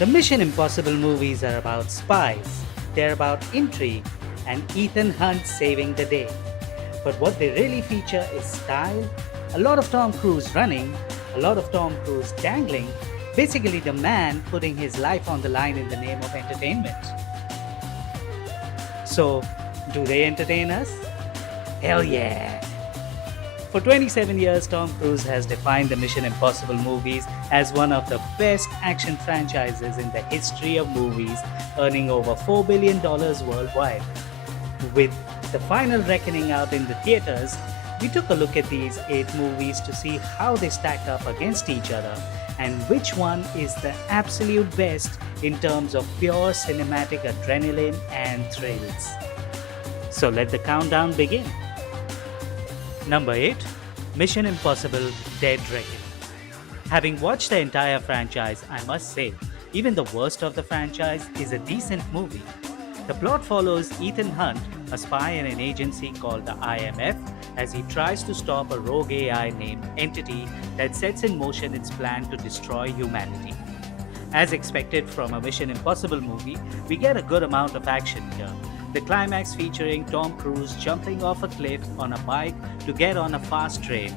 The Mission Impossible movies are about spies, they're about intrigue, and Ethan Hunt saving the day. But what they really feature is style, a lot of Tom Cruise running, a lot of Tom Cruise dangling, basically the man putting his life on the line in the name of entertainment. So, do they entertain us? Hell yeah! For 27 years, Tom Cruise has defined the Mission Impossible movies as one of the best action franchises in the history of movies, earning over $4 billion worldwide. With The Final Reckoning out in the theaters, we took a look at these 8 movies to see how they stack up against each other and which one is the absolute best in terms of pure cinematic adrenaline and thrills. So let the countdown begin. Number 8, Mission Impossible Dead Reckoning. Having watched the entire franchise, I must say, even the worst of the franchise is a decent movie. The plot follows Ethan Hunt, a spy in an agency called the IMF, as he tries to stop a rogue AI named Entity that sets in motion its plan to destroy humanity. As expected from a Mission Impossible movie, we get a good amount of action here. The climax featuring Tom Cruise jumping off a cliff on a bike to get on a fast train.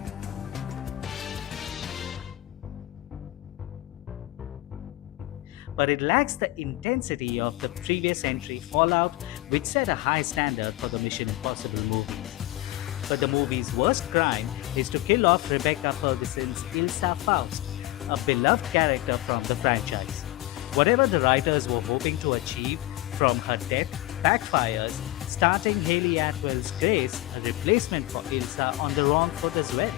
But it lacks the intensity of the previous entry Fallout, which set a high standard for the Mission Impossible movies. But the movie's worst crime is to kill off Rebecca Ferguson's Ilsa Faust, a beloved character from the franchise. Whatever the writers were hoping to achieve from her death backfires, starting Haley Atwell's Grace, a replacement for Ilsa, on the wrong foot as well.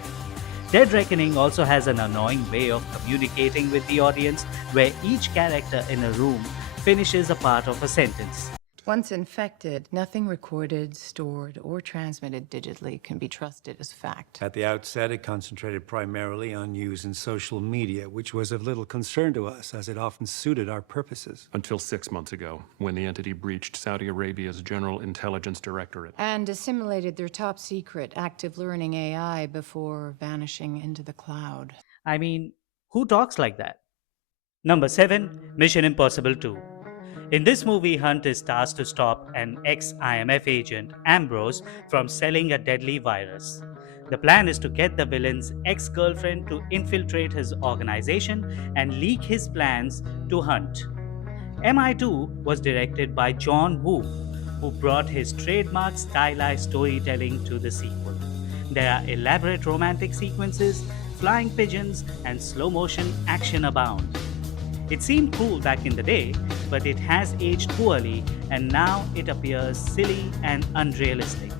Dead Reckoning also has an annoying way of communicating with the audience where each character in a room finishes a part of a sentence. Once infected, nothing recorded, stored, or transmitted digitally can be trusted as fact. At the outset, it concentrated primarily on news and social media, which was of little concern to us, as it often suited our purposes. Until 6 months ago, when the entity breached Saudi Arabia's General Intelligence Directorate. And assimilated their top secret active learning AI before vanishing into the cloud. I mean, who talks like that? Number 7, Mission Impossible 2. In this movie, Hunt is tasked to stop an ex-IMF agent, Ambrose, from selling a deadly virus. The plan is to get the villain's ex-girlfriend to infiltrate his organization and leak his plans to Hunt. MI2 was directed by John Woo, who brought his trademark stylized storytelling to the sequel. There are elaborate romantic sequences, flying pigeons, and slow-motion action abound. It seemed cool back in the day, but it has aged poorly and now it appears silly and unrealistic.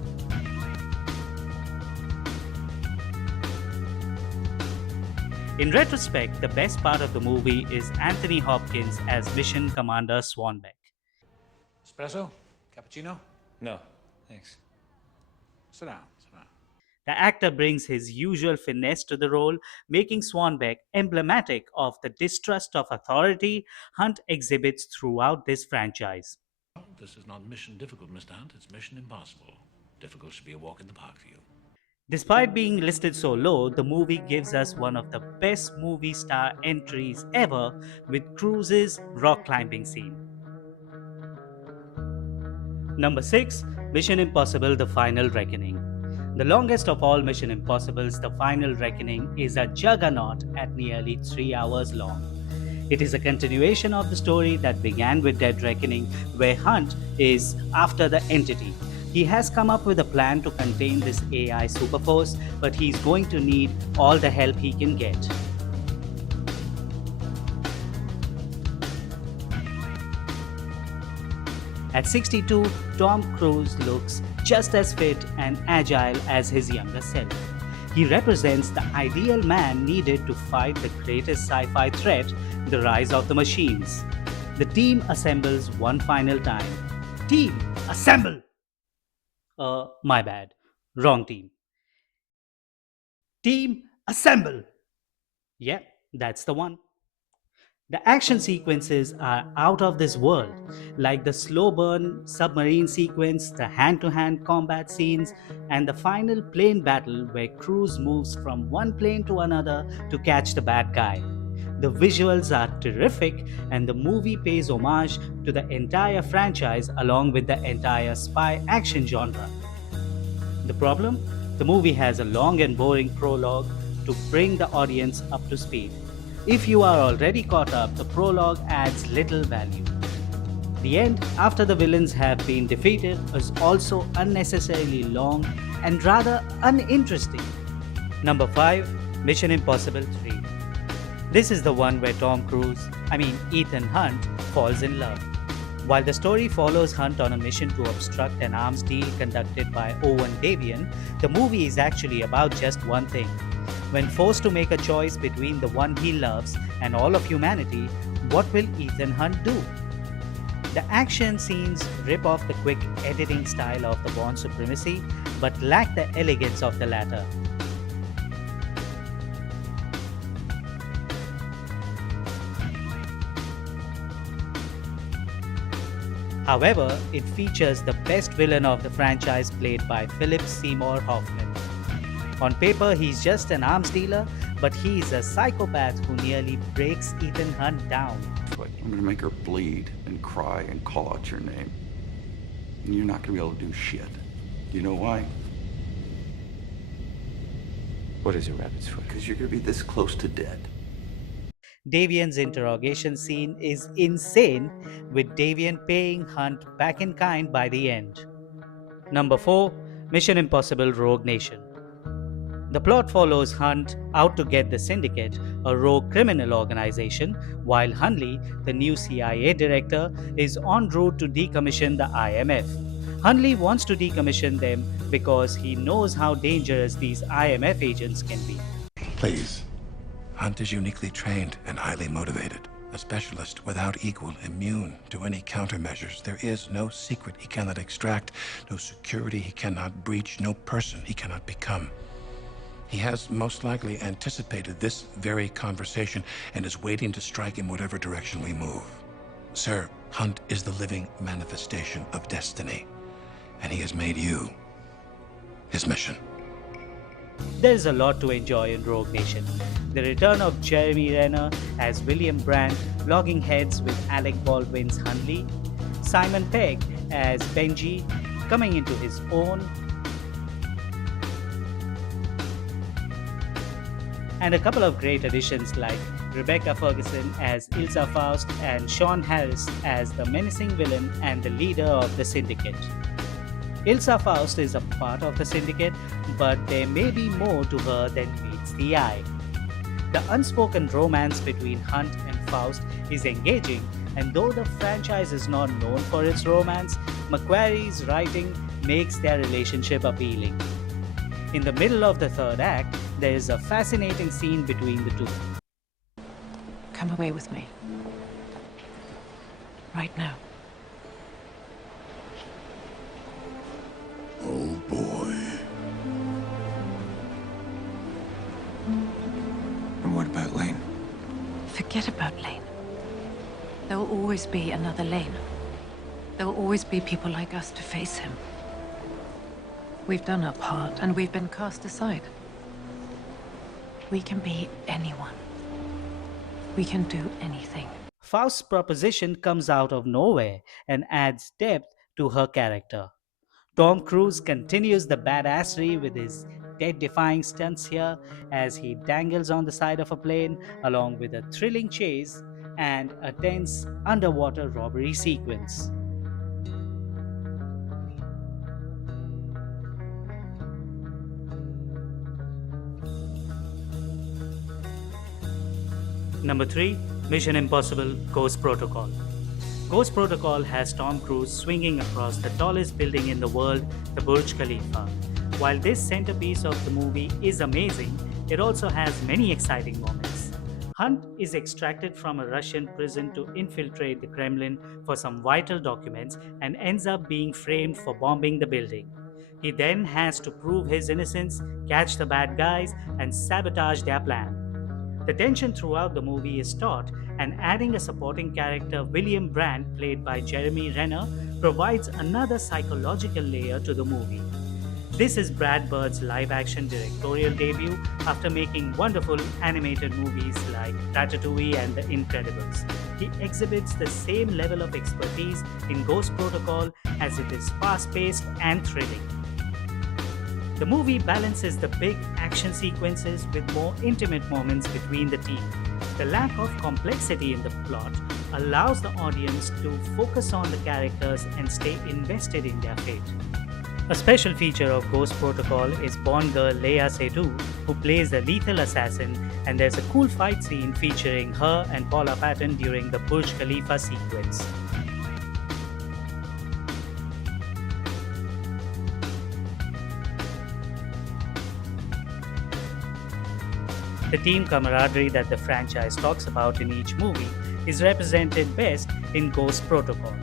In retrospect, the best part of the movie is Anthony Hopkins as Mission Commander Swanbeck. Espresso? Cappuccino? No, thanks. Sit down, sit down. The actor brings his usual finesse to the role, making Swanbeck emblematic of the distrust of authority Hunt exhibits throughout this franchise. This is not mission difficult, Mr. Hunt. It's mission impossible. Difficult should be a walk in the park for you. Despite being listed so low, the movie gives us one of the best movie star entries ever with Cruise's rock climbing scene. Number 6, Mission Impossible The Final Reckoning. The longest of all Mission Impossibles, The Final Reckoning, is a juggernaut at nearly 3 hours long. It is a continuation of the story that began with Dead Reckoning, where Hunt is after the entity. He has come up with a plan to contain this AI superforce, but he's going to need all the help he can get. At 62, Tom Cruise looks just as fit and agile as his younger self. He represents the ideal man needed to fight the greatest sci-fi threat, the rise of the machines. The team assembles one final time. Team, assemble! My bad. Wrong team. Team, assemble! Yeah, that's the one. The action sequences are out of this world, like the slow burn submarine sequence, the hand to hand combat scenes, and the final plane battle where Cruise moves from one plane to another to catch the bad guy. The visuals are terrific, and the movie pays homage to the entire franchise along with the entire spy action genre. The problem? The movie has a long and boring prologue to bring the audience up to speed. If you are already caught up, the prologue adds little value. The end, after the villains have been defeated, is also unnecessarily long and rather uninteresting. Number 5, Mission Impossible 3. This is the one where Ethan Hunt, falls in love. While the story follows Hunt on a mission to obstruct an arms deal conducted by Owen Davian, the movie is actually about just one thing. When forced to make a choice between the one he loves and all of humanity, what will Ethan Hunt do? The action scenes rip off the quick editing style of the Bourne Supremacy, but lack the elegance of the latter. However, it features the best villain of the franchise played by Philip Seymour Hoffman. On paper, he's just an arms dealer, but he's a psychopath who nearly breaks Ethan Hunt down. I'm gonna make her bleed and cry and call out your name. And you're not gonna be able to do shit. You know why? What is a rabbit's foot? Because you're gonna be this close to dead. Davian's interrogation scene is insane, with Davian paying Hunt back in kind by the end. Number 4, Mission Impossible Rogue Nation. The plot follows Hunt out to get the Syndicate, a rogue criminal organization, while Hunley, the new CIA director, is en route to decommission the IMF. Hunley wants to decommission them because he knows how dangerous these IMF agents can be. Please. Hunt is uniquely trained and highly motivated. A specialist without equal, immune to any countermeasures. There is no secret he cannot extract, no security he cannot breach, no person he cannot become. He has most likely anticipated this very conversation and is waiting to strike in whatever direction we move. Sir, Hunt is the living manifestation of destiny, and he has made you his mission. There's a lot to enjoy in Rogue Nation. The return of Jeremy Renner as William Brandt, logging heads with Alec Baldwin's Hunley, Simon Pegg as Benji, coming into his own, and a couple of great additions like Rebecca Ferguson as Ilsa Faust and Sean Harris as the menacing villain and the leader of the Syndicate. Ilsa Faust is a part of the Syndicate, but there may be more to her than meets the eye. The unspoken romance between Hunt and Faust is engaging, and though the franchise is not known for its romance, McQuarrie's writing makes their relationship appealing. In the middle of the third act, there is a fascinating scene between the two. Come away with me. Right now. Oh, boy. And what about Lane? Forget about Lane. There will always be another Lane. There will always be people like us to face him. We've done our part, and we've been cast aside. We can be anyone. We can do anything. Faust's proposition comes out of nowhere and adds depth to her character. Tom Cruise continues the badassery with his death-defying stunts here as he dangles on the side of a plane along with a thrilling chase and a tense underwater robbery sequence. Number 3, Mission Impossible Ghost Protocol. Ghost Protocol has Tom Cruise swinging across the tallest building in the world, the Burj Khalifa. While this centerpiece of the movie is amazing, it also has many exciting moments. Hunt is extracted from a Russian prison to infiltrate the Kremlin for some vital documents and ends up being framed for bombing the building. He then has to prove his innocence, catch the bad guys, and sabotage their plan. The tension throughout the movie is taut, and adding a supporting character, William Brandt, played by Jeremy Renner, provides another psychological layer to the movie. This is Brad Bird's live-action directorial debut after making wonderful animated movies like Ratatouille and The Incredibles. He exhibits the same level of expertise in Ghost Protocol as it is fast-paced and thrilling. The movie balances the big action sequences with more intimate moments between the team. The lack of complexity in the plot allows the audience to focus on the characters and stay invested in their fate. A special feature of Ghost Protocol is Bond girl Leia Seydoux, who plays the lethal assassin, and there's a cool fight scene featuring her and Paula Patton during the Burj Khalifa sequence. The team camaraderie that the franchise talks about in each movie is represented best in Ghost Protocol.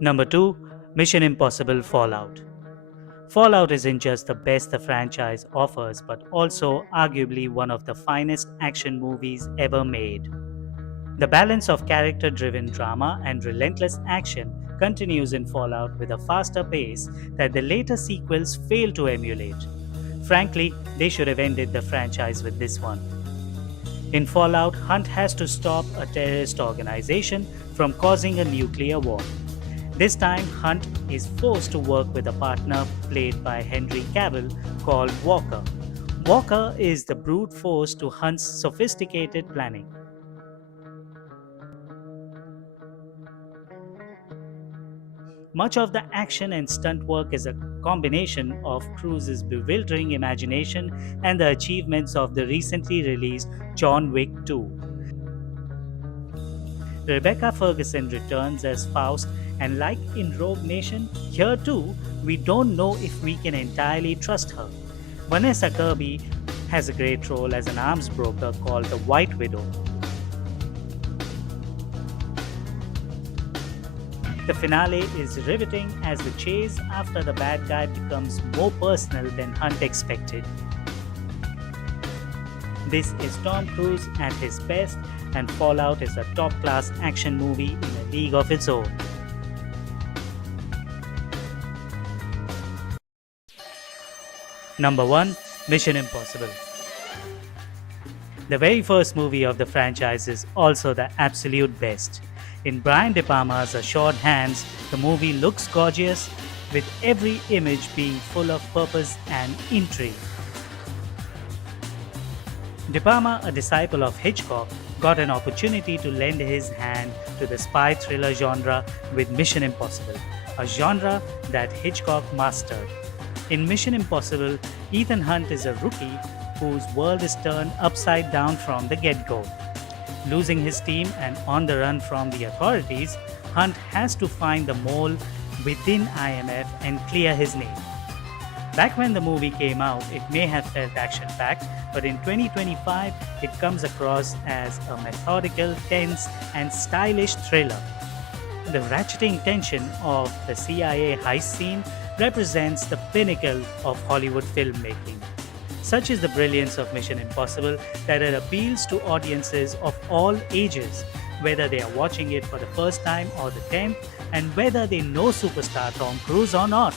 Number 2. Mission Impossible Fallout. Fallout isn't just the best the franchise offers, but also arguably one of the finest action movies ever made. The balance of character-driven drama and relentless action continues in Fallout with a faster pace that the later sequels fail to emulate. Frankly, they should have ended the franchise with this one. In Fallout, Hunt has to stop a terrorist organization from causing a nuclear war. This time, Hunt is forced to work with a partner played by Henry Cavill called Walker. Walker is the brute force to Hunt's sophisticated planning. Much of the action and stunt work is a combination of Cruise's bewildering imagination and the achievements of the recently released John Wick 2. Rebecca Ferguson returns as Faust, and like in Rogue Nation, here too, we don't know if we can entirely trust her. Vanessa Kirby has a great role as an arms broker called the White Widow. The finale is riveting as the chase after the bad guy becomes more personal than Hunt expected. This is Tom Cruise at his best, and Fallout is a top-class action movie in a league of its own. Number 1. Mission Impossible. The very first movie of the franchise is also the absolute best. In Brian De Palma's assured hands, the movie looks gorgeous, with every image being full of purpose and intrigue. De Palma, a disciple of Hitchcock, got an opportunity to lend his hand to the spy thriller genre with Mission Impossible, a genre that Hitchcock mastered. In Mission Impossible, Ethan Hunt is a rookie whose world is turned upside down from the get-go. Losing his team and on the run from the authorities, Hunt has to find the mole within IMF and clear his name. Back when the movie came out, it may have felt action-packed, but in 2025, it comes across as a methodical, tense, and stylish thriller. The ratcheting tension of the CIA heist scene represents the pinnacle of Hollywood filmmaking. Such is the brilliance of Mission Impossible that it appeals to audiences of all ages, whether they are watching it for the first time or the 10th, and whether they know superstar Tom Cruise or not.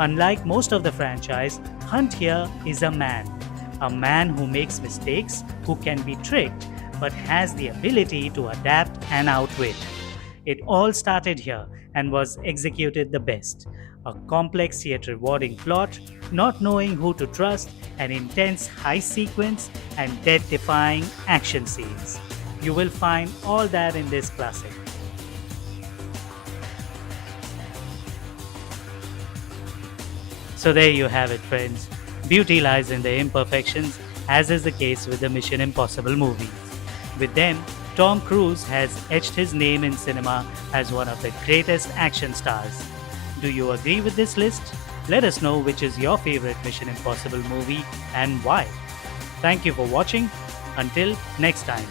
Unlike most of the franchise, Hunt here is a man who makes mistakes, who can be tricked, but has the ability to adapt and outwit. It all started here and was executed the best. A complex yet rewarding plot, not knowing who to trust, an intense heist sequence, and death-defying action scenes. You will find all that in this classic. So there you have it, friends. Beauty lies in the imperfections, as is the case with the Mission Impossible movies. With them, Tom Cruise has etched his name in cinema as one of the greatest action stars. Do you agree with this list? Let us know which is your favorite Mission Impossible movie and why. Thank you for watching. Until next time.